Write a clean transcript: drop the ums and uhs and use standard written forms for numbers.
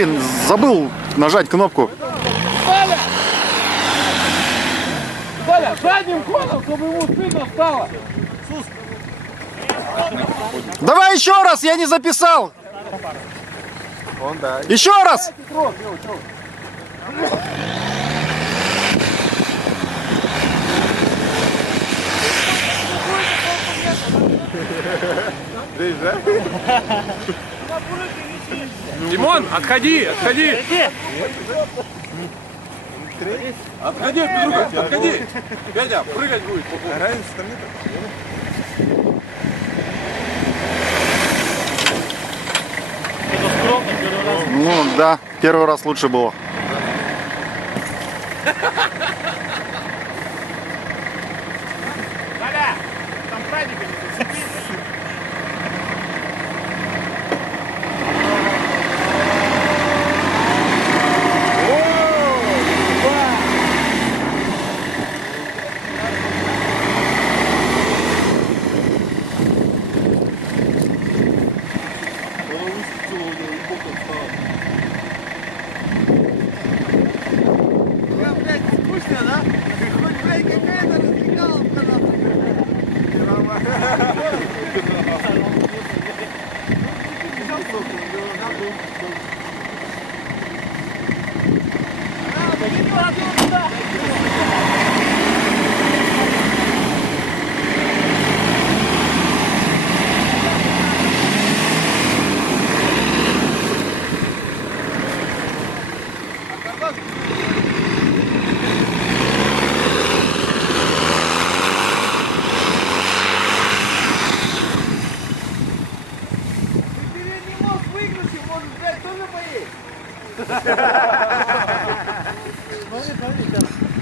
Блин, забыл нажать кнопку. Коля, задним ходом, чтобы ему стыдно стало. Давай еще раз, я не записал. Еще раз. Димон, отходи, отходи. Отходи, Петруха, отходи. Петя, прыгать будет. Ну да, первый раз лучше было. Коля, там праздника не Смотри, смотри, сейчас.